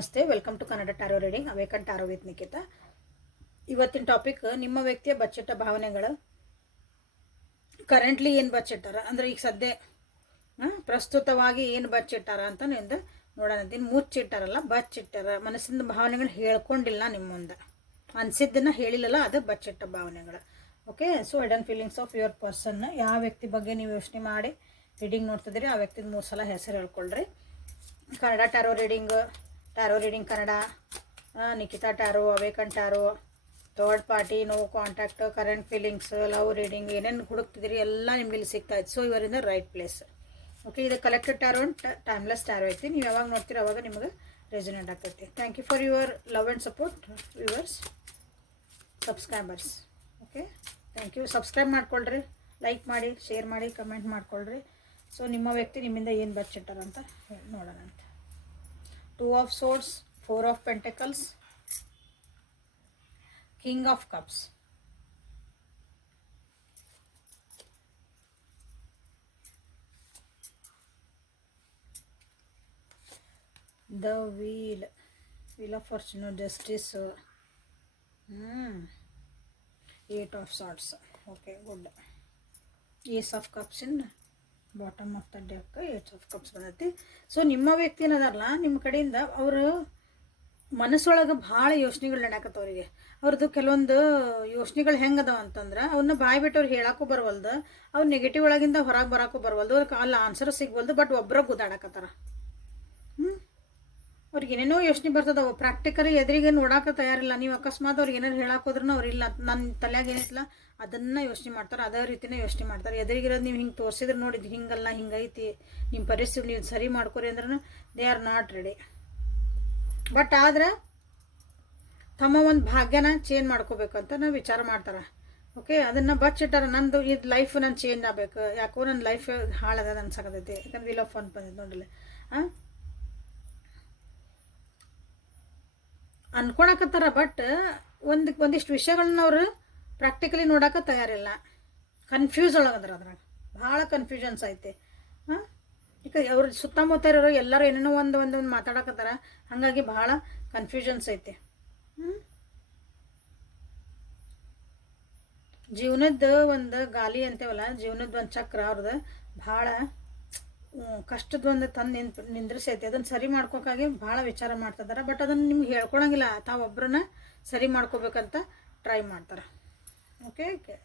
ನಮಸ್ತೆ welcome to Kannada tarot reading awaken tarot with Nikhita. ಇವತ್ತಿನ topic ನಿಮ್ಮ ವ್ಯಕ್ತಿಯ ಬಚ್ಚಿಟ್ಟ ಭಾವನೆಗಳು. ಕರೆಂಟ್ಲಿ ಏನು ಬಚ್ಚಿಟ್ಟಾರ ಅಂದ್ರೆ ಈಗ ಸದ್ಯ ಪ್ರಸ್ತುತವಾಗಿ ಏನು ಬಚ್ಚಿಟ್ಟಾರ ಅಂತ ನಿಂದ ನೋಡೋಣ. ದಿನ ಮುಚ್ಚಿಟ್ಟಾರಲ್ಲ ಬಚ್ಚಿಟ್ಟಾರ ಮನಸ್ಸಿನ ಭಾವನೆಗಳು ಹೇಳ್ಕೊಂಡಿಲ್ಲ ನಿಮ್ಮ ಮುಂದೆ. ಅನಿಸಿದ್ದನ್ನ ಹೇಳಿಲ್ಲಲ್ಲ, ಅದು ಬಚ್ಚಿಟ್ಟ ಭಾವನೆಗಳು. Okay so hidden feelings of your person ಯಾವ ವ್ಯಕ್ತಿ ಬಗ್ಗೆ ನೀವು ಯೋಚನೆ ಮಾಡಿ ರೀಡಿಂಗ್ ನೋಡ್ತಿದ್ದೀರಿ, ಆ ವ್ಯಕ್ತಿದ ಮೂರು ಸಲ ಹೆಸರು ಹೇಳ್ಕೊಳ್ರಿ. Kannada tarot reading tarot reading Kannada Nikhita tarot awaken tarot third party no contact current feelings love reading ಏನೇನು ಹುಡುಕ್ತಿದ್ದೀರಿ ಎಲ್ಲ ನಿಮ್ಗೆ ಇಲ್ಲಿ ಸಿಗ್ತಾ ಇತ್ತು. ಸೊ ಇವರಿಂದ ರೈಟ್ ಪ್ಲೇಸ್ ಓಕೆ ಇದು ಕಲೆಕ್ಟೆಡ್ ಟ್ಯಾರೋ ಟೈಮ್ಲೆಸ್ ಟ್ಯಾರೋ ಐತಿ. ನೀವು ಯಾವಾಗ ನೋಡ್ತೀರಿ ಅವಾಗ ನಿಮಗೆ ರೆಸಿನೆಂಟ್ ಆಗ್ತೈತಿ. Thank you for your love and support viewers subscribers okay thank you subscribe ಮಾಡ್ಕೊಳ್ರಿ ಲೈಕ್ ಮಾಡಿ ಶೇರ್ ಮಾಡಿ ಕಮೆಂಟ್ ಮಾಡ್ಕೊಳ್ರಿ. ಸೊ ನಿಮ್ಮ ವ್ಯಕ್ತಿ ನಿಮ್ಮಿಂದ ಏನು ಬಚ್ಚಿಟ್ಟಾರಂತ ಹೇಳಿ two of swords four of pentacles. King of cups. The wheel. Wheel of fortune justice hmm. eight of swords. Okay good. Ace of cups in. Bottom of the deck of cups ಬಂದೈತಿ so ನಿಮ್ಮ ವ್ಯಕ್ತಿ ಏನದಾರಲ್ಲ, ನಿಮ್ಮ ಕಡೆಯಿಂದ ಅವರು ಮನಸ್ಸೊಳಗೆ ಭಾಳ ಯೋಚನೆಗಳು ಅವರಿಗೆ. ಅವ್ರದ್ದು ಕೆಲವೊಂದು ಯೋಚನೆಗಳು ಹೆಂಗೆ ಅದಾವ ಅಂತಂದ್ರೆ ಅವನ್ನ ಬಾಯಿ ಬಿಟ್ಟು ಅವ್ರು ಹೇಳಕ್ಕೂ ಬರವಲ್ದು, ಅವ್ರು ನೆಗೆಟಿವ್ ಒಳಗಿಂದ ಹೊರಗೆ ಬರೋಕ್ಕೂ ಬರವಲ್ದು, ಅವ್ರಿಗೆ ಅಲ್ಲಿ ಆನ್ಸರ್ ಸಿಗ್ವಲ್ದು ಬಟ್ ಒಬ್ಬರ ಗುದ್ದಾಡಕತ್ತಾರ. ಹ್ಞೂ ಅವ್ರಿಗೆ ಏನೇನೋ ಯೋಚನೆ ಬರ್ತದವು ಪ್ರಾಕ್ಟಿಕಲಿ ಎದುರಿಗೆ ನೋಡಾಕ ತಯಾರಿಲ್ಲ. ನೀವು ಅಕಸ್ಮಾತ್ ಅವ್ರಿಗೆ ಏನಾರು ಹೇಳಕ್ಕೆ ಹೋದ್ರೂ ಅವ್ರು ಇಲ್ಲ. ನನ್ನ ತಲೆಯಾಗ ಏನಿಲ್ಲ ಅದನ್ನು ಯೋಚನೆ ಮಾಡ್ತಾರೆ, ಅದೇ ರೀತಿನೇ ಯೋಚನೆ ಮಾಡ್ತಾರೆ. ಎದುರಿಗಿರೋದು ನೀವು ಹಿಂಗೆ ತೋರಿಸಿದ್ರೆ ನೋಡಿದ್ದು ಹಿಂಗಲ್ಲ, ಹಿಂಗೈತಿ ನಿಮ್ಮ ಪರಿಸ್ಥಿತಿ ನೀವು ಸರಿ ಮಾಡ್ಕೊರಿ ಅಂದ್ರೆ they are not ready but ಆದ್ರೆ ತಮ್ಮ ಒಂದು ಭಾಗ್ಯನ ಚೇಂಜ್ ಮಾಡ್ಕೋಬೇಕಂತ ನಾವು ವಿಚಾರ ಮಾಡ್ತಾರೆ. ಓಕೆ ಅದನ್ನು ಬಚ್ಚಿಟ್ಟಾರ, ನಂದು ಇದು ಲೈಫ್ ನಾನು ಚೇಂಜ್ ಆಗಬೇಕು. ಯಾಕೋ ನನ್ನ ಲೈಫ್ ಹಾಳದ ಅನ್ಸಕತೈತಿ ಯಾಕಂದ್ರೆ ಇಲ್ಲ ಫೋನ್ ಬಂದಿದ್ದು ನೋಡಲಿ ಹಾಂ ಅನ್ಕೊಳಕತ್ತಾರ ಬಟ್ ಒಂದು ಒಂದಿಷ್ಟು ವಿಷಯಗಳನ್ನ ಅವರು ಪ್ರಾಕ್ಟಿಕಲಿ ನೋಡೋಕೆ ತಯಾರಿಲ್ಲ. ಕನ್ಫ್ಯೂಸ್ ಒಳಗದ್ರ ಅದ್ರಾಗ. ಭಾಳ ಕನ್ಫ್ಯೂಷನ್ಸ್ ಐತೆ. ಈಗ ಅವ್ರ ಸುತ್ತಮುತ್ತ ಇರೋರು ಎಲ್ಲರೂ ಏನೇನೋ ಒಂದು ಒಂದು ಒಂದು ಮಾತಾಡಕತ್ತಾರ, ಹಾಗಾಗಿ ಭಾಳ ಕನ್ಫ್ಯೂಷನ್ಸ್ ಐತೆ. ಹ್ಞೂ ಜೀವನದ ಒಂದು ಗಾಲಿ ಅಂತೇವಲ್ಲ, ಜೀವನದ ಒಂದು ಚಕ್ರ ಅವ್ರದ್ದು ಭಾಳ ಕಷ್ಟದ ಒಂದು ತಂದು ನಿಂತ್ ನಿಂದ್ರಿಸೈತಿ. ಅದನ್ನು ಸರಿ ಮಾಡ್ಕೋಕ್ಕಾಗಿ ಭಾಳ ವಿಚಾರ ಮಾಡ್ತಿದ್ದಾರೆ ಬಟ್ ಅದನ್ನು ನಿಮ್ಗೆ ಹೇಳ್ಕೊಳಂಗಿಲ್ಲ. ತಾವೊಬ್ಬರನ್ನ ಸರಿ ಮಾಡ್ಕೋಬೇಕಂತ ಟ್ರೈ ಮಾಡ್ತಾರೆ. ಓಕೆ ಓಕೆ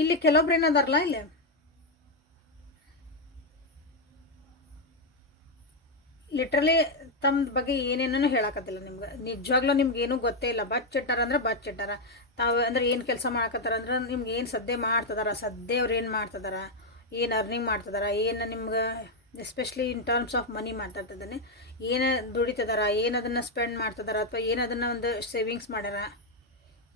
ಇಲ್ಲಿ ಕೆಲವೊಬ್ರು ಏನದಾರಲ್ಲ ಇಲ್ಲಿ? ಲಿಟ್ರಲಿ ತಮ್ಮ ಬಗ್ಗೆ ಏನೇನೂ ಹೇಳಕತ್ತಿಲ್ಲ ನಿಮ್ಗೆ. ನಿಜವಾಗ್ಲೂ ನಿಮ್ಗೆ ಏನೂ ಗೊತ್ತೇ ಇಲ್ಲ. ಬಚ್ಚಿಟ್ಟಾರ ಅಂದ್ರೆ ಬಚ್ಚಿಟ್ಟಾರ ತಾವು ಅಂದ್ರೆ ಏನು ಕೆಲಸ ಮಾಡಕತ್ತಾರ ಅಂದ್ರೆ ನಿಮ್ಗೆ ಏನು ಸದ್ಯ ಮಾಡ್ತದಾರ, ಸದ್ದೆ ಅವ್ರು ಏನು ಮಾಡ್ತದಾರ, ಏನು ಅರ್ನಿಂಗ್ ಮಾಡ್ತದಾರ, ಏನು ನಿಮ್ಗೆ especially in terms of money ಮಾತಾಡ್ತಿದ್ದಾನೆ. ಏನು ದುಡಿತದಾರ, ಏನು ಅದನ್ನು ಸ್ಪೆಂಡ್ ಮಾಡ್ತದಾರ ಅಥವಾ ಏನು ಅದನ್ನು ಒಂದು ಸೇವಿಂಗ್ಸ್ ಮಾಡ್ಯಾರ.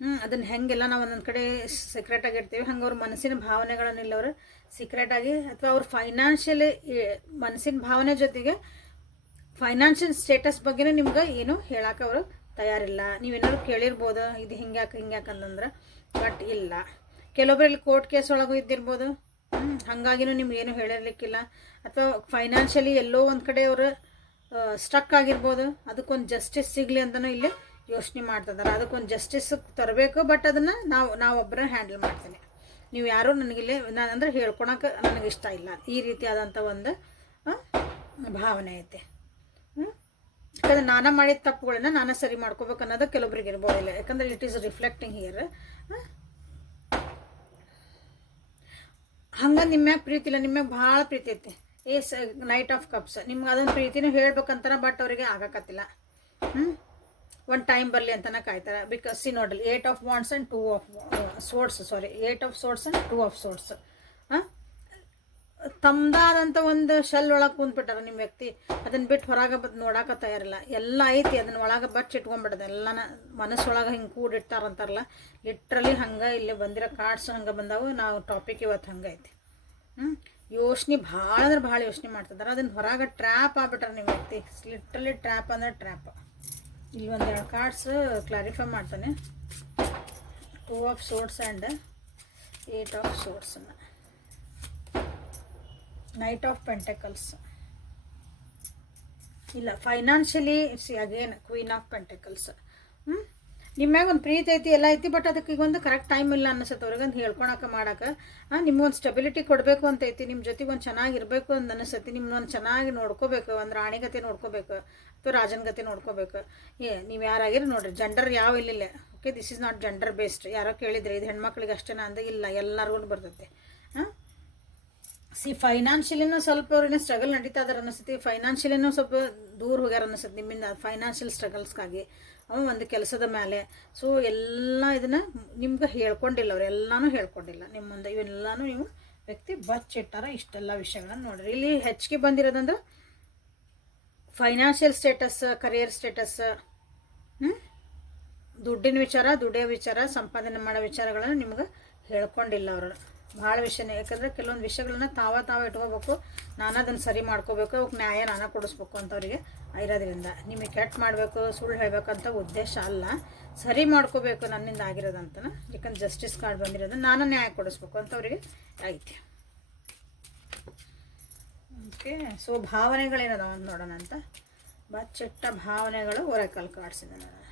ಹ್ಞೂ ಅದನ್ನು ಹೆಂಗೆಲ್ಲ ನಾವು ಒಂದೊಂದು ಕಡೆ ಸೀಕ್ರೆಟಾಗಿ ಇರ್ತೀವಿ ಹಂಗೆ ಅವ್ರ ಮನಸ್ಸಿನ ಭಾವನೆಗಳನ್ನೆಲ್ಲ ಅವರು ಸೀಕ್ರೆಟಾಗಿ ಅಥವಾ ಅವ್ರ ಫೈನಾನ್ಷಿಯಲಿ ಮನಸ್ಸಿನ ಭಾವನೆ ಜೊತೆಗೆ ಫೈನಾನ್ಷಿಯಲ್ ಸ್ಟೇಟಸ್ ಬಗ್ಗೆನೂ ನಿಮ್ಗೆ ಏನು ಹೇಳಕ್ಕೆ ಅವರು ತಯಾರಿಲ್ಲ. ನೀವೇನಾದ್ರು ಕೇಳಿರ್ಬೋದು? ಇದು ಹಿಂಗ್ಯಾಕೆ ಹಿಂಗೆ ಅಂತಂದ್ರೆ? ಬಟ್ ಇಲ್ಲ. ಕೆಲವೊಬ್ರು ಕೋರ್ಟ್ ಕೇಸ್ ಒಳಗೂ ಇದ್ದಿರ್ಬೋದು. ಹಾಗಾಗಿನೂ ಏನು ಹೇಳಿರ್ಲಿಕ್ಕಿಲ್ಲ. ಅಥವಾ ಫೈನಾನ್ಷಿಯಲಿ ಎಲ್ಲೋ ಒಂದು ಕಡೆ ಅವರು ಸ್ಟಕ್ ಆಗಿರ್ಬೋದು. ಅದಕ್ಕೊಂದು ಜಸ್ಟಿಸ್ ಸಿಗಲಿ ಅಂತಲೂ ಇಲ್ಲಿ ಯೋಚನೆ ಮಾಡ್ತಿದ್ದಾರೆ ಅದಕ್ಕೊಂದು ಜಸ್ಟಿಸ್ ತರಬೇಕು ಬಟ್ ಅದನ್ನು ನಾವು ನಾವೊಬ್ಬರ ಹ್ಯಾಂಡಲ್ ಮಾಡ್ತೀನಿ. ನೀವು ಯಾರು ನನಗಿಲ್ಲಿ, ನಾನು ಅಂದರೆ ಹೇಳ್ಕೊಳಕ್ಕೆ ನನಗೆ ಇಷ್ಟ ಇಲ್ಲ. ಈ ರೀತಿಯಾದಂಥ ಒಂದು ಭಾವನೆ ಐತೆ. ಯಾಕಂದ್ರೆ ನಾನಾ ಮಾಡಿದ ತಪ್ಪುಗಳನ್ನ ನಾನು ಸರಿ ಮಾಡ್ಕೋಬೇಕು ಅನ್ನೋದು ಕೆಲವೊಬ್ರಿಗೆ ಇರ್ಬೋದಿಲ್ಲ ಯಾಕಂದ್ರೆ ಇಟ್ ಈಸ್ ರಿಫ್ಲೆಕ್ಟಿಂಗ್ ಹಿಯರ್ ಹಂಗ ನಿಮ್ಮ ಮ್ಯಾಗ ಪ್ರೀತಿ ಇಲ್ಲ. ನಿಮ್ಮ ಮ್ಯಾಗ ಭಾಳ ಪ್ರೀತಿ ಐತಿ. ಏ ಸ ನೈಟ್ ಆಫ್ ಕಪ್ಸ್ ನಿಮ್ಗೆ ಅದೊಂದು ಪ್ರೀತಿನೂ ಹೇಳ್ಬೇಕಂತಾರ ಬಟ್ ಅವರಿಗೆ ಆಗಕತ್ತಿಲ್ಲ. ಹ್ಞೂ ಒಂದು ಟೈಮ್ ಬರಲಿ ಅಂತನ ಕಾಯ್ತಾರೆ. ಬಿಕಾಸ್ ಸಿ ನೋಡಲಿ eight of wands and two of swords sorry eight of swords and two of swords ತಮ್ಮದಾದಂಥ ಒಂದು ಶೆಲ್ ಒಳಗೆ ಕುಂದ್ಬಿಟ್ಟಾರ ನಿಮ್ಮ ವ್ಯಕ್ತಿ. ಅದನ್ನ ಬಿಟ್ಟು ಹೊರಗೆ ಬಂದು ನೋಡಕ್ಕೆ ತಯಾರಿಲ್ಲ. ಎಲ್ಲ ಐತಿ ಅದನ್ನ ಒಳಗೆ ಬಚ್ಚಿ ಇಟ್ಕೊಂಡ್ಬಿಡೋದು. ಎಲ್ಲನ ಮನಸ್ಸೊಳಗೆ ಹಿಂಗೆ ಕೂಡಿಟ್ಟಾರಂತಾರಲ್ಲ ಲಿಟ್ರಲಿ ಹಂಗೆ ಇಲ್ಲಿ ಬಂದಿರೋ ಕಾರ್ಡ್ಸ್ ಹಂಗೆ ಬಂದಾವು. ನಾವು ಟಾಪಿಕ್ ಇವತ್ತು ಹಂಗೆ ಐತಿ. ಹ್ಞೂ ಯೋಚನೆ ಭಾಳ ಅಂದ್ರೆ ಭಾಳ ಯೋಚನೆ ಮಾಡ್ತಿದ್ದಾರೆ ಅದನ್ನ ಹೊರಗೆ ಟ್ರ್ಯಾಪ್ ಆಗ್ಬಿಟ್ರೆ ನಿಮ್ಮ ವ್ಯಕ್ತಿ. ಲಿಟ್ರಲಿ ಟ್ರ್ಯಾಪ್ ಅಂದ್ರೆ ಟ್ರ್ಯಾಪ್ ಇಲ್ಲಿ ಒಂದೆರಡು ಕಾರ್ಡ್ಸ್ ಕ್ಲಾರಿಫೈ ಮಾಡ್ತಾನೆ. Two of swords and eight of ಸೋರ್ಸನ್ನು knight of pentacles ಇಲ್ಲ financially it's again queen of pentacles ಹ್ಞೂ ನಿಮ್ಮ್ಯಾಗ ಒಂದು ಪ್ರೀತಿ ಐತಿ, ಎಲ್ಲ ಐತಿ ಬಟ್ ಅದಕ್ಕೆ ಈಗ ಒಂದು ಕರೆಕ್ಟ್ ಟೈಮ್ ಇಲ್ಲ ಅನ್ನಿಸುತ್ತೆ ಅವ್ರಿಗೊಂದು ಹೇಳ್ಕೊಳಕ್ಕೆ ಮಾಡಕ್ಕೆ ನಿಮ್ಗೊಂದು ಸ್ಟೆಬಿಲಿಟಿ ಕೊಡಬೇಕು ಅಂತ ಐತಿ ನಿಮ್ಮ ಜೊತೆಗೆ ಒಂದು ಚೆನ್ನಾಗಿರಬೇಕು ಅಂತ ಅನಿಸುತ್ತೆ ನಿಮ್ಮನ್ನೊಂದು ಚೆನ್ನಾಗಿ ನೋಡ್ಕೋಬೇಕು, ಒಂದು ರಾಣಿಗತೆ ನೋಡ್ಕೋಬೇಕು, ಅಥವಾ ರಾಜನ ಗತೆ ನೋಡ್ಕೋಬೇಕು. ಏ, ನೀವು ಯಾರಾಗಿರಿ ನೋಡ್ರಿ ಜೆಂಡರ್ ಯಾವ ಇಲ್ಲಿಲ್ಲ. Okay this is not gender based ಯಾರೋ ಕೇಳಿದ್ರೆ, ಇದು ಹೆಣ್ಮಕ್ಳಿಗೆ ಅಷ್ಟೇನಾ? ಅಂದ, ಇಲ್ಲ ಎಲ್ಲರಿಗೂ ಬರ್ತೈತೆ. ಹಾಂ ಸಿ ಫೈನಾನ್ಷಿಯಲಿನೂ ಸ್ವಲ್ಪ ಅವ್ರನ್ನ ಸ್ಟ್ರಗಲ್ ನಡೀತಾ ಇದಾರೆ ಅನಿಸ್ತೈತಿ ಫೈನಾನ್ಷಿಯಲಿನೂ ಸ್ವಲ್ಪ ದೂರ ಹೋಗ್ಯಾರ ಅನಿಸುತ್ತೆ ನಿಮ್ಮಿಂದ ಫೈನಾನ್ಷಿಯಲ್ ಸ್ಟ್ರಗಲ್ಸ್ಗಾಗಿ ಅವ ಒಂದು ಕೆಲಸದ ಮೇಲೆ ಸೊ ಎಲ್ಲ ಇದನ್ನು ನಿಮ್ಗೆ ಹೇಳ್ಕೊಂಡಿಲ್ಲ ಅವ್ರು. ಎಲ್ಲನೂ ಹೇಳ್ಕೊಂಡಿಲ್ಲ. ನಿಮ್ಮ ಮುಂದೆ ಇವೆಲ್ಲನೂ ನೀವು ವ್ಯಕ್ತಿ ಬಚ್ಚಿಟ್ಟಾರ ಇಷ್ಟೆಲ್ಲ ವಿಷಯಗಳನ್ನ ನೋಡ್ರಿ. ಇಲ್ಲಿ ಹೆಚ್ಚಿಗೆ ಬಂದಿರೋದಂದ್ರೆ ಫೈನಾನ್ಷಿಯಲ್ ಸ್ಟೇಟಸ್ ಕರಿಯರ್ ಸ್ಟೇಟಸ್ ದುಡ್ಡಿನ ವಿಚಾರ, ದುಡಿಯೋ ವಿಚಾರ, ಸಂಪಾದನೆ ಮಾಡೋ ವಿಚಾರಗಳನ್ನು ನಿಮ್ಗೆ ಹೇಳ್ಕೊಂಡಿಲ್ಲ ಅವರು. ಭಾಳ ವಿಷಯನೇ. ಯಾಕಂದರೆ ಕೆಲವೊಂದು ವಿಷಯಗಳನ್ನ ತಾವ ತಾವ ಇಟ್ಕೋಬೇಕು. ನಾನು ಅದನ್ನು ಸರಿ ಮಾಡ್ಕೋಬೇಕು. ಅವಕ್ಕೆ ನ್ಯಾಯ ನಾನು ಕೊಡಿಸ್ಬೇಕು ಅಂತ ಅವರಿಗೆ ಇರೋದ್ರಿಂದ ನಿಮಗೆ ಕೆಟ್ಟ ಮಾಡಬೇಕು, ಸುಳ್ಳು ಹೇಳಬೇಕಂತ ಉದ್ದೇಶ ಅಲ್ಲ. ಸರಿ ಮಾಡ್ಕೋಬೇಕು ನನ್ನಿಂದ ಆಗಿರೋದಂತನ. ಯಾಕಂದ್ರೆ ಜಸ್ಟಿಸ್ ಕಾರ್ಡ್ ಬಂದಿರೋದು ನಾನು ನ್ಯಾಯ ಕೊಡಿಸ್ಬೇಕು ಅಂತ ಅವರಿಗೆ ಐತಿ ಓಕೆ ಸೊ ಭಾವನೆಗಳೇನದಾವ ಅಂತ ನೋಡೋಣ ಅಂತ ಬಚ್ಚಿಟ್ಟ ಭಾವನೆಗಳು ಹೊರಕಲ್ ಕಾರ್ಡ್ಸಿದೆ ನಾನು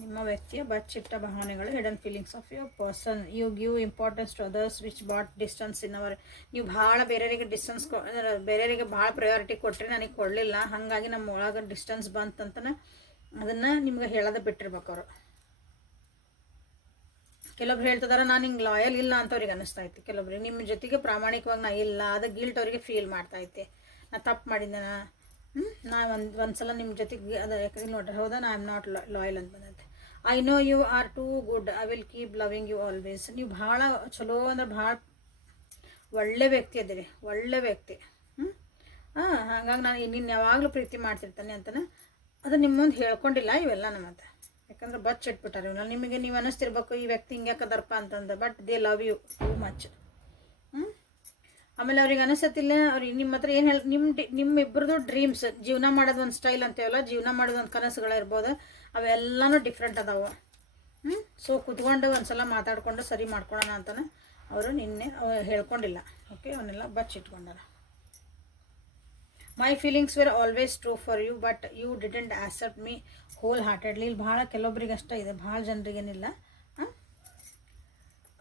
ನಿಮ್ಮ ವ್ಯಕ್ತಿಯ ಬಚ್ಚಿಟ್ಟ ಭಾವನೆಗಳು hidden feelings of your person you give importance to others which but distance in our ನೀವು ಭಾಳ ಬೇರೆಯವರಿಗೆ ಡಿಸ್ಟೆನ್ಸ್ ಬೇರೆಯವರಿಗೆ ಭಾಳ ಪ್ರಯಾರಿಟಿ ಕೊಟ್ಟರೆ ನನಗೆ ಕೊಡಲಿಲ್ಲ. ಹಾಗಾಗಿ ನಮ್ಮ ಒಳಗೆ ಡಿಸ್ಟೆನ್ಸ್ ಬಂತಂತನ ಅದನ್ನು ನಿಮ್ಗೆ ಹೇಳೋದು ಬಿಟ್ಟಿರ್ಬೇಕು ಅವರು. ಕೆಲವೊಬ್ರು ಹೇಳ್ತಿದಾರೆ, ನಾನು ಹಿಂಗೆ ಲಾಯಲ್ ಇಲ್ಲ ಅಂತ ಅವ್ರಿಗೆ ಅನಿಸ್ತಾ ಐತಿ ಕೆಲವೊಬ್ರು ನಿಮ್ಮ ಜೊತೆಗೆ ಪ್ರಾಮಾಣಿಕವಾಗಿ ನಾ ಇಲ್ಲ, ಅದು ಗಿಲ್ಟ್ ಅವರಿಗೆ ಫೀಲ್ ಮಾಡ್ತಾ ಇತ್ತೆ ನಾ ತಪ್ಪು ಮಾಡಿದ್ದೆ ಹ್ಞೂ ನಾ ಒಂದು ಒಂದು ಸಲ ನಿಮ್ಮ ಜೊತೆಗೆ ಅದು ಯಾಕಂದ್ರೆ ನೋಡ್ರಿ, ಹೌದಾ, ನಾ ಐ ಆಮ್ ನಾಟ್ ಲಾಯಲ್ ಅಂತ I know you are too good I will keep loving you always ನೀವು ಭಾಳ ಚಲೋ ಅಂದ್ರೆ ಭಾಳ ಒಳ್ಳೆ ವ್ಯಕ್ತಿ ಅದಿರಿ. ಒಳ್ಳೆ ವ್ಯಕ್ತಿ. ಹ್ಞೂ ಹಾಂ, ಹಾಗಾಗಿ ನಾನು ನಿನ್ನ ಯಾವಾಗಲೂ ಪ್ರೀತಿ ಮಾಡ್ತಿರ್ತಾನೆ ಅಂತಾನೆ ಅದು ನಿಮ್ಮ ಮುಂದೆ ಹೇಳ್ಕೊಂಡಿಲ್ಲ ಇವೆಲ್ಲ ನಮ್ಮ ಮತ್ತೆ ಯಾಕಂದ್ರೆ ಬಚ್ಚಿಟ್ಬಿಟ್ಟಾರೆ ಇವ್ನ. ನಿಮಗೆ ನೀವು ಅನ್ನಿಸ್ತಿರ್ಬೇಕು ಈ ವ್ಯಕ್ತಿ ಹಿಂಗೆ ಯಾಕದರ್ಪ ಅಂತಂದು but they love you too much ಹ್ಞೂ ಆಮೇಲೆ ಅವ್ರಿಗೆ ಅನಿಸತ್ತಿಲ್ಲ ಅವ್ರಿಗೆ ನಿಮ್ಮ ಹತ್ರ ಏನು ಹೇಳಿ ನಿಮ್ಮ ಡಿ ನಿಮ್ಮ ಡ್ರೀಮ್ಸ್ ಜೀವನ ಮಾಡೋದು ಒಂದು ಸ್ಟೈಲ್ ಅಂತೇವಲ್ಲ, ಜೀವನ ಮಾಡೋದು ಒಂದು ಕನಸುಗಳಿರ್ಬೋದು ಅವೆಲ್ಲನೂ ಡಿಫ್ರೆಂಟ್ ಅದಾವೆ. ಹ್ಞೂ ಸೊ ಕುತ್ಕೊಂಡು ಒಂದು ಸಲ ಮಾತಾಡ್ಕೊಂಡು ಸರಿ ಮಾಡ್ಕೊಳೋಣ ಅಂತಾನೆ ಅವರು ನಿನ್ನೆ ಹೇಳ್ಕೊಂಡಿಲ್ಲ. ಓಕೆ ಅವನ್ನೆಲ್ಲ ಬಚ್ಚಿಟ್ಕೊಂಡಾರ my feelings were always true for you but you didn't accept me wholeheartedly ಇಲ್ಲಿ ಭಾಳ ಕೆಲವೊಬ್ರಿಗೆ ಅಷ್ಟೇ ಇದೆ. ಭಾಳ ಜನರಿಗೇನಿಲ್ಲ.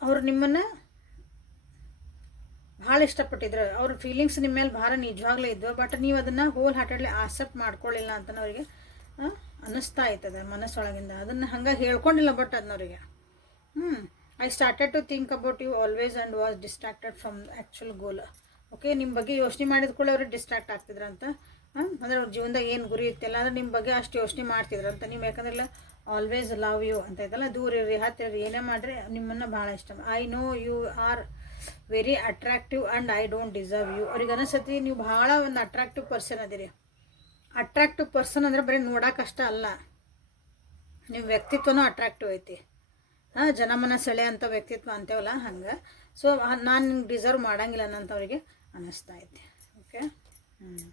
ಅವರು ನಿಮ್ಮನ್ನು ಭಾಳ ಇಷ್ಟಪಟ್ಟಿದ್ರು. ಅವ್ರ ಫೀಲಿಂಗ್ಸ್ ನಿಮ್ಮ ಮೇಲೆ ಭಾಳ ನಿಜವಾಗ್ಲೇ ಇದ್ವು. ಬಟ್ ನೀವು ಅದನ್ನು ಹೋಲ್ ಹಾರ್ಟೆಡ್ಲಿ ಆಕ್ಸೆಪ್ಟ್ ಮಾಡ್ಕೊಳ್ಳಿಲ್ಲ ಅಂತ ಅವರಿಗೆ ಅನ್ನಿಸ್ತಾ ಆಯ್ತದ ಮನಸ್ಸೊಳಗಿಂದ. ಅದನ್ನು ಹಂಗೆ ಹೇಳ್ಕೊಂಡಿಲ್ಲ ಬಟ್ ಅದನ್ನವ್ರಿಗೆ ಹ್ಞೂ I started to think about you always and was distracted from actual goal okay ನಿಮ್ಮ ಬಗ್ಗೆ ಯೋಚನೆ ಮಾಡಿದ ಕೂಡ ಅವ್ರಿಗೆ ಡಿಸ್ಟ್ರಾಕ್ಟ್ ಆಗ್ತಿದ್ರಂತ ಹಾಂ? ಅಂದರೆ ಅವ್ರ ಜೀವನದಾಗ ಏನು ಗುರಿ ಇತ್ತಲ್ಲ, ಅಂದ್ರೆ ನಿಮ್ಮ ಬಗ್ಗೆ ಅಷ್ಟು ಯೋಚನೆ ಮಾಡ್ತಿದ್ರಂತ ನೀವು ಯಾಕಂದ್ರೆ ಆಲ್ವೇಸ್ ಲವ್ ಯು ಅಂತ ಇದಲ್ಲ ದೂರ ಇರ್ರಿ ಹತ್ತಿರ ಏನೇ ಮಾಡಿರಿ ನಿಮ್ಮನ್ನು ಭಾಳ ಇಷ್ಟ. I know you are very attractive and I don't deserve you ಅವ್ರಿಗೆ ಅನಿಸತಿ ನೀವು ಭಾಳ ಒಂದು ಅಟ್ರಾಕ್ಟಿವ್ ಪರ್ಸನ್ ಅದಿರಿ. ಅಟ್ರಾಕ್ಟಿವ್ ಪರ್ಸನ್ ಅಂದರೆ ಬರೀ ನೋಡೋಕ್ಕಷ್ಟ ಅಲ್ಲ. ನಿಮ್ಮ ವ್ಯಕ್ತಿತ್ವನೂ ಅಟ್ರಾಕ್ಟಿವ್ ಐತಿ. ಹಾಂ ಜನಮನ ಸೆಳೆ ಅಂತ ವ್ಯಕ್ತಿತ್ವ ಅಂತೇವಲ್ಲ, ಹಂಗೆ. ಸೊ ನಾನು ನಿಮ್ಗೆ ಡಿಸರ್ವ್ ಮಾಡಂಗಿಲ್ಲ ಅನ್ನೋಂಥವ್ರಿಗೆ ಅನ್ನಿಸ್ತಾ ಐತಿ. ಓಕೆ ಹ್ಞೂ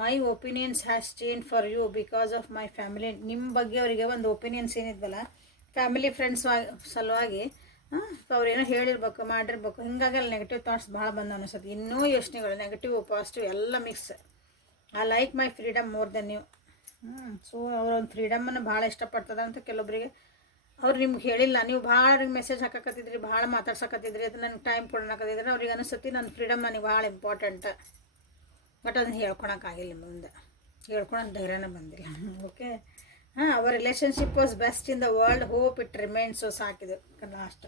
my opinions has change for you because of my family ನಿಮ್ಮ ಬಗ್ಗೆ ಅವರಿಗೆ ಒಂದು ಒಪಿನಿಯನ್ಸ್ ಏನಿದ್ವಲ್ಲ ಫ್ಯಾಮಿಲಿ ಫ್ರೆಂಡ್ಸ್ ಸಲುವಾಗಿ ಅವ್ರೇನೋ ಹೇಳಿರ್ಬೇಕು, ಮಾಡಿರ್ಬೇಕು ಹಿಂಗಾಗಿ ಅಲ್ಲಿ ನೆಗೆಟಿವ್ ಥಾಟ್ಸ್ ಭಾಳ ಬಂದ ಅನಿಸುತ್ತೆ ಇನ್ನೂ ಯೋಚನೆಗಳು ನೆಗೆಟಿವ್ ಪಾಸಿಟಿವ್ ಎಲ್ಲ mix I like my freedom more than you ಹ್ಞೂ ಸೊ ಅವ್ರ ಒಂದು ಫ್ರೀಡಮನ್ನು ಭಾಳ ಇಷ್ಟಪಡ್ತದ ಅಂತ ಕೆಲವೊಬ್ಬರಿಗೆ ಅವ್ರು ನಿಮ್ಗೆ ಹೇಳಿಲ್ಲ. ನೀವು ಭಾಳ ಮೆಸೇಜ್ ಹಾಕಕತ್ತಿದ್ರಿ, ಭಾಳ ಮಾತಾಡ್ಸಕತ್ತಿದ್ರಿ, ಅದು ನನಗೆ ಟೈಮ್ ಕೊಡೋಣಕತ್ತಿದ್ರೆ, ಅವ್ರಿಗೆ ಅನಿಸುತ್ತೆ ನನ್ನ ಫ್ರೀಡಮ್ ನನಗೆ ಭಾಳ ಇಂಪಾರ್ಟೆಂಟ್ ಬಟ್ ಅದನ್ನ ಹೇಳ್ಕೊಳಕ್ಕಾಗಿಲ್ಲ ಮುಂದೆ. ಹೇಳ್ಕೊಳಕ್ಕೆ ಧೈರ್ಯನೇ ಬಂದಿಲ್ಲ. ಓಕೆ ಹಾಂ our relationship was best in the world hope it remains ಸಾಕಿದೆ. Last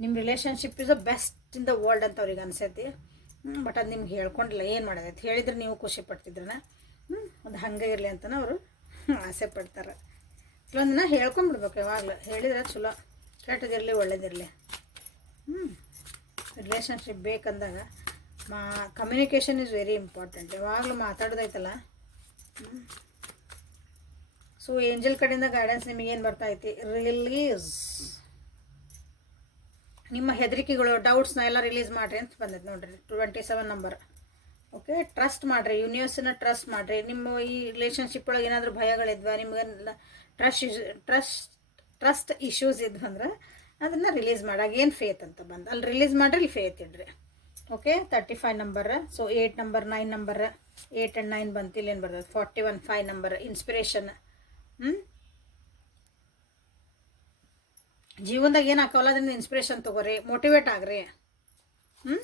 ನಿಮ್ಮ relationship is the best in the world ಅಂತ ಅವ್ರಿಗೆ ಅನ್ಸೈತಿ. ಬಟ್ ಅದು ನಿಮ್ಗೆ ಹೇಳ್ಕೊಂಡಿಲ್ಲ ಏನು ಮಾಡೋದೈತೆ ಹೇಳಿದ್ರೆ ನೀವು ಖುಷಿ ಪಡ್ತಿದ್ರನ? ಹ್ಞೂ ಅದು ಹಂಗೆ ಇರಲಿ ಅಂತನ ಅವರು ಆಸೆ ಪಡ್ತಾರೆ. ಕೆಲವೊಂದಿನ ಹೇಳ್ಕೊಂಬಿಡ್ಬೇಕು ಯಾವಾಗಲೂ. ಹೇಳಿದ್ರೆ ಚಲೋ. ಕೆಟ್ಟದಿರಲಿ, ಒಳ್ಳೇದಿರಲಿ. ಹ್ಞೂ ರಿಲೇಷನ್ಶಿಪ್ ಬೇಕಂದಾಗ ಮಾ ಕಮ್ಯುನಿಕೇಷನ್ ಇಸ್ ವೆರಿ ಇಂಪಾರ್ಟೆಂಟ್ ಯಾವಾಗಲೂ ಮಾತಾಡೋದೈತಲ್ಲ? ಸೊ ಏಂಜಲ್ ಕಡೆಯಿಂದ ಗೈಡೆನ್ಸ್ ನಿಮಗೇನು ಬರ್ತೈತಿ ರಿಲೀಸ್ ನಿಮ್ಮ ಹೆದರಿಕೆಗಳು ಡೌಟ್ಸ್ನ ಎಲ್ಲ ರಿಲೀಸ್ ಮಾಡಿರಿ ಅಂತ ಬಂದೈತೆ ನೋಡಿರಿ. Twenty seven number okay trust ಮಾಡಿರಿ ಯೂನಿವರ್ಸನ್ನ ಟ್ರಸ್ಟ್ ಮಾಡಿರಿ. ನಿಮ್ಮ ಈ ರಿಲೇಷನ್ಶಿಪ್ ಒಳಗೆ ಏನಾದರೂ ಭಯಗಳಿದ್ವಾ ನಿಮ್ಗೆ ಟ್ರಸ್ಟ್ ಟ್ರಸ್ಟ್ ಟ್ರಸ್ಟ್ ಇಶ್ಯೂಸ್ ಇದ್ವು ಅಂದ್ರೆ ಅದನ್ನು ರಿಲೀಸ್ ಮಾಡಾಗ ಏನು ಫೇತ್ ಅಂತ ಬಂದು. ಅಲ್ಲಿ ರಿಲೀಸ್ ಮಾಡ್ರಿ ಇಲ್ಲಿ ಫೇತ್ ಇಡ್ರಿ. Okay thirty five number so eight number nine number eight and nine ಬಂತು, ಇಲ್ಲೇನು ಬರ್ತದೆ forty one five number inspiration ಹ್ಞೂ ಜೀವನದಾಗ ಏನು ಹಾಕೋಲ್ಲ ಅದರಿಂದ ಇನ್ಸ್ಪಿರೇಷನ್ ತೊಗೋರಿ ಮೋಟಿವೇಟ್ ಆಗ್ರಿ. ಹ್ಞೂ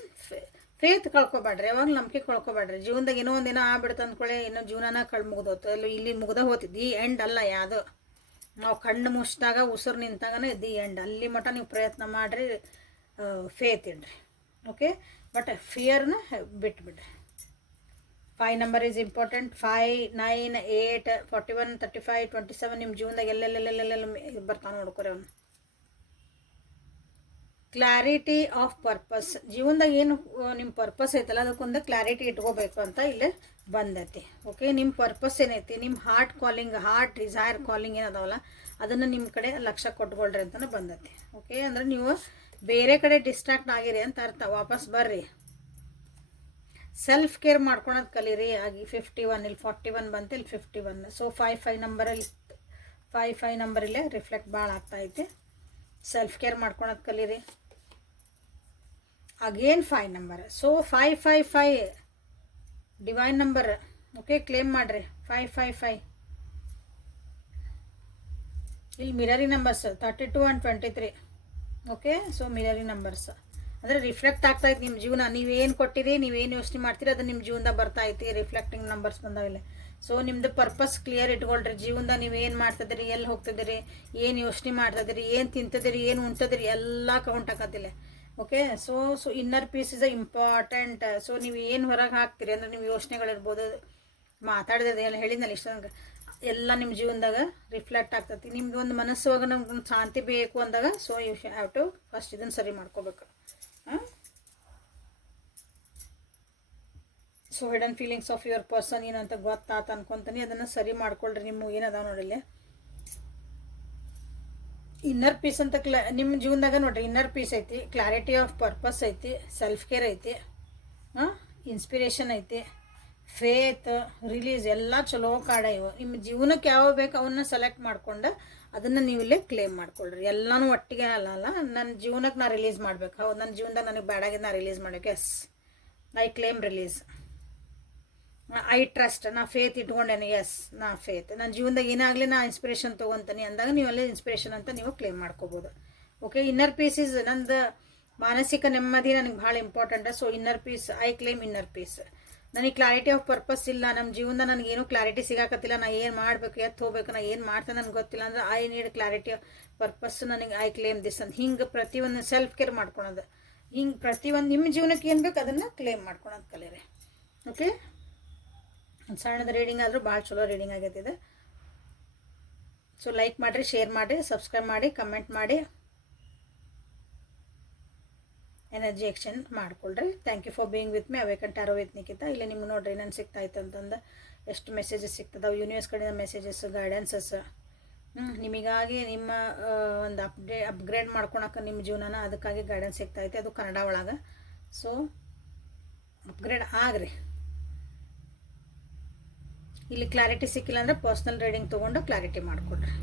ಫೇತ್ ಕಳ್ಕೊಬೇಡ್ರಿ ಯಾವಾಗ ನಂಬಿಕೆ ಕಳ್ಕೊಬೇಡ್ರಿ. ಜೀವನದಾಗ ಏನೋ ಒಂದಿನ ಆಗ್ಬಿಡ್ತು ಅಂದ್ಕೊಳ್ಳಿ ಇನ್ನೂ ಜೀವನನ ಕಳ್ ಮುಗ್ದೋತು. ಅಲ್ಲಿ ಇಲ್ಲಿ ಮುಗ್ದ ಹೋತಿದ್ದಿ ಎಂಡ್ ಅಲ್ಲ ಯಾವುದು. ನಾವು ಕಣ್ಣು ಮುಚ್ಚಿದಾಗ ಉಸಿರು ನಿಂತಾಗನೇ ದಿ ಎಂಡ್ ಅಲ್ಲಿ ಮಟ್ಟ ನೀವು ಪ್ರಯತ್ನ ಮಾಡಿರಿ ಫೇತ್ ಇಡ್ರಿ ಓಕೆ ಬಟ್ ಫಿಯರ್ನ ಬಿಟ್ಬಿಡ್ರಿ five number is important five nine eight forty one thirty five twenty seven ನಿಮ್ಮ ಜೀವನದಾಗ ಎಲ್ಲೆಲ್ಲೆಲ್ಲೆಲ್ಲೆಲ್ಲ ಬರ್ತಾನೆ ನೋಡ್ಕೊರಿ ಅವ್ನು. ಕ್ಲಾರಿಟಿ ಆಫ್ ಪರ್ಪಸ್ ಜೀವನದಾಗ ಏನು ನಿಮ್ಮ ಪರ್ಪಸ್ ಐತಲ್ಲ, ಅದಕ್ಕೊಂದು ಕ್ಲಾರಿಟಿ ಇಟ್ಕೋಬೇಕು ಅಂತ ಇಲ್ಲಿ ಬಂದೈತಿ. ಓಕೆ ನಿಮ್ಮ ಪರ್ಪಸ್ ಏನೈತಿ? ನಿಮ್ಮ heart calling heart desire calling ಏನದಾವಲ್ಲ, ಅದನ್ನು ನಿಮ್ಮ ಕಡೆ ಲಕ್ಷ ಕೊಟ್ಕೊಳ್ರಿ ಅಂತಲೇ ಬಂದೈತಿ. ಓಕೆ ಅಂದರೆ ನೀವು ಬೇರೆ ಕಡೆ ಡಿಸ್ಟ್ರಾಕ್ಟ್ ಆಗಿರಿ ಅಂತ ಅರ್ಥ. ವಾಪಸ್ ಬರ್ರಿ. ಸೆಲ್ಫ್ ಕೇರ್ ಮಾಡ್ಕೊಳೋದು ಕಲೀರಿ. ಆಗಿ ಫಿಫ್ಟಿ ಒನ್ ಇಲ್ಲಿ ಫಾರ್ಟಿ ಒನ್ ಬಂತು, ಇಲ್ಲಿ fifty one so five five ನಂಬರಲ್ಲಿ five five ನಂಬರಲ್ಲೇ ರಿಫ್ಲೆಕ್ಟ್ ಭಾಳ ಆಗ್ತಾೈತಿ ಸೆಲ್ಫ್ ಕೇರ್ ಮಾಡ್ಕೊಳೋದು ಕಲೀರಿ. Again five number so five five five divine number okay claim ಮಾಡಿರಿ ಫೈವ್ ಫೈವ್ ಫೈವ್ ಇಲ್ಲಿ mirror numbers thirty two and twenty three okay so mirror numbers ಅಂದರೆ reflect ಆಗ್ತಾ ಇತ್ತು ನಿಮ್ಮ ಜೀವನ. ನೀವೇನು ಕೊಟ್ಟಿರಿ, ನೀವೇನು ಯೋಚನೆ ಮಾಡ್ತೀರಿ, ಅದು ನಿಮ್ಮ ಜೀವನದಾಗ ಬರ್ತಾ ಐತಿ ರಿಫ್ಲೆಕ್ಟಿಂಗ್ ನಂಬರ್ಸ್ ಬಂದಾವಿಲ್ಲ ಸೊ ನಿಮ್ಮದು ಪರ್ಪಸ್ ಕ್ಲಿಯರ್ ಇಟ್ಕೊಳ್ರಿ. ಜೀವನದಾಗ ನೀವು ಏನು ಮಾಡ್ತಿದ್ದೀರಿ, ಎಲ್ಲಿ ಹೋಗ್ತಿದ್ದೀರಿ, ಏನು ಯೋಚನೆ ಮಾಡ್ತಿದ್ದೀರಿ, ಏನು ತಿಂತಿದ್ದೀರಿ, ಏನು ಉಣ್ತಿದ್ದೀರಿ, ಎಲ್ಲ count ಆಕತ್ತಿಲ್ಲ okay so so inner peace is a important so ನೀವು ಏನು ಹೊರಗೆ ಹಾಕ್ತೀರಿ ಅಂದರೆ ನಿಮ್ಮ ಯೋಚನೆಗಳಿರ್ಬೋದು, ಮಾತಾಡಿದ್ರೆ ಎಲ್ಲ ಹೇಳಿದ್ನಲ್ಲ ಇಷ್ಟೊಂದು ಎಲ್ಲ ನಿಮ್ಮ ಜೀವನದಾಗ ರಿಫ್ಲೆಕ್ಟ್ ಆಗ್ತತಿ. ನಿಮ್ಗೆ ಒಂದು ಮನಸ್ಸೊಳಗೆ ನಮ್ಗೆ ಒಂದು ಶಾಂತಿ ಬೇಕು ಅಂದಾಗ so you have to first ಇದನ್ನು ಸರಿ ಮಾಡ್ಕೋಬೇಕು. So hidden feelings of your person ಏನಂತ ಗೊತ್ತಾತ ಅನ್ಕೊತೀನಿ. ಅದನ್ನು ಸರಿ ಮಾಡ್ಕೊಳ್ರಿ. ನಿಮ್ಮ ಏನದಾವ ನೋಡಿಲ್ಲ ಇನ್ನರ್ ಪೀಸ್ ಅಂತ ಕ್ಲ ನಿಮ್ಮ ಜೀವನದಾಗ ನೋಡ್ರಿ ಇನ್ನರ್ ಪೀಸ್ ಐತಿ ಕ್ಲಾರಿಟಿ ಆಫ್ ಪರ್ಪಸ್ ಐತಿ ಸೆಲ್ಫ್ ಕೇರ್ ಐತಿ, ಹಾಂ ಇನ್ಸ್ಪಿರೇಷನ್ ಐತಿ ಫೇತ್ ರಿಲೀಸ್ ಎಲ್ಲ ಚಲೋ ಕಾಡ ಇವು. ನಿಮ್ಮ ಜೀವನಕ್ಕೆ ಯಾವ ಬೇಕು ಅವನ್ನ ಸೆಲೆಕ್ಟ್ ಮಾಡ್ಕೊಂಡು ಅದನ್ನು ನೀವು ಇಲ್ಲೇ ಕ್ಲೇಮ್ ಮಾಡ್ಕೊಳ್ರಿ. ಎಲ್ಲನೂ ಒಟ್ಟಿಗೆ ಅಲ್ಲ ಅಲ್ಲ ನನ್ನ ಜೀವನಕ್ಕೆ ನಾ ರಿಲೀಸ್ ಮಾಡ್ಬೇಕು. ಹೌದು ನನ್ನ ಜೀವನದಾಗ ನನಗೆ ಬೇಡಾಗಿ ನಾ ರಿಲೀಸ್ ಮಾಡಬೇಕು. Yes I claim release I trust ನಾ ಫೇತ್ ಇಟ್ಕೊಂಡೇನೆ ಎಸ್ ನಾ ಫೇತ್ ನನ್ನ ಜೀವನದಾಗ ಏನಾಗಲಿ ನಾ ಇನ್ಸ್ಪಿರೇಷನ್ ತೊಗೊತೀನಿ ಅಂದಾಗ ನೀವು ಅಲ್ಲೇ ಇನ್ಸ್ಪಿರೇಷನ್ ಅಂತ ನೀವು ಕ್ಲೇಮ್ ಮಾಡ್ಕೋಬೋದು. ಓಕೆ ಇನ್ನರ್ ಪೀಸ್ ಇಸ್ ನಂದು ಮಾನಸಿಕ ನೆಮ್ಮದಿ ನನಗೆ ಭಾಳ important so inner peace I claim inner peace ನನಗೆ ಕ್ಲಾರಿಟಿ ಆಫ್ ಪರ್ಪಸ್ ಇಲ್ಲ. ನಮ್ಮ ಜೀವನದ ನನಗೆ ಏನು ಕ್ಲಾರಿಟಿ ಸಿಗಾಕತ್ತಿಲ್ಲ. ನಾ ಏನು ಮಾಡಬೇಕು ಎತ್ತು ಹೋಗ್ಬೇಕು, ನಾ ಏನು ಮಾಡ್ತೇನೆ ನನಗೆ ಗೊತ್ತಿಲ್ಲ ಅಂದ್ರೆ ಐ ನೀಡ್ ಕ್ಲಾರಿಟಿ ಪರ್ಪಸ್ ನನಗೆ ಐ ಕ್ಲೇಮ್ ದಿಸ್ ಅಂತ. ಹಿಂಗೆ ಪ್ರತಿಯೊಂದು ಸೆಲ್ಫ್ ಕೇರ್ ಮಾಡ್ಕೊಳೋದು. ಹಿಂಗೆ ಪ್ರತಿಯೊಂದು ನಿಮ್ಮ ಜೀವನಕ್ಕೆ ಏನು ಬೇಕು ಅದನ್ನು ಕ್ಲೇಮ್ ಮಾಡ್ಕೊಳೋದು ಕಲೀರಿ. ಓಕೆ ಸಣ್ಣದ ರೀಡಿಂಗ್ ಆದರೂ ಭಾಳ ಚಲೋ ರೀಡಿಂಗ್ ಆಗೈತಿದೆ ಸೊ ಲೈಕ್ ಮಾಡಿರಿ ಶೇರ್ ಮಾಡಿರಿ ಸಬ್ಸ್ಕ್ರೈಬ್ ಮಾಡಿ ಕಮೆಂಟ್ ಮಾಡಿ. ಎನರ್ಜಿ ಎಕ್ಸ್ಚೇಂಜ್ ಮಾಡ್ಕೊಳ್ರಿ. Thank you for being with me awaken tarot with Nikhita ಇಲ್ಲಿ ನಿಮ್ಗೆ ನೋಡ್ರಿ ಏನೇನು ಸಿಗ್ತಾಯಿತ್ತು ಅಂತಂದು. ಎಷ್ಟು ಮೆಸೇಜಸ್ ಸಿಗ್ತದವು? ಯೂನಿವರ್ಸ್ ಕಡೆಯಿಂದ ಮೆಸೇಜಸ್ ಗೈಡೆನ್ಸಸ್ ನಿಮಗಾಗಿ ನಿಮ್ಮ ಒಂದು ಅಪ್ಡೇ ಅಪ್ಗ್ರೇಡ್ ಮಾಡ್ಕೊಳಕ್ಕೆ ನಿಮ್ಮ ಜೀವನನ ಅದಕ್ಕಾಗಿ ಗೈಡೆನ್ಸ್ ಸಿಗ್ತೈತೆ ಅದು ಕನ್ನಡ ಒಳಗೆ. ಸೊ ಅಪ್ಗ್ರೇಡ್ ಆಗ್ರಿ. ಇಲ್ಲಿ ಕ್ಲಾರಿಟಿ ಸಿಕ್ಕಿಲ್ಲ ಅಂದ್ರೆ ಪರ್ಸ್ನಲ್ ರೀಡಿಂಗ್ ತಗೊಂಡು ಕ್ಲಾರಿಟಿ ಮಾಡಿಕೊಡ್ರಿ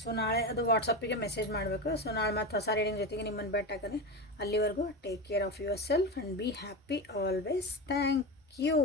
ಸೊ ನಾಳೆ ಅದು ವಾಟ್ಸಪ್ಪಿಗೆ ಮೆಸೇಜ್ ಮಾಡಬೇಕು. ಸೊ ನಾಳೆ ಮತ್ತೆ ಹೊಸ ರೀಡಿಂಗ್ ಜೊತೆಗೆ ನಿಮ್ಮನ್ನು ಬೆಟ್ ಹಾಕನೆ ಅಲ್ಲಿವರೆಗೂ take care of yourself and be happy always thank you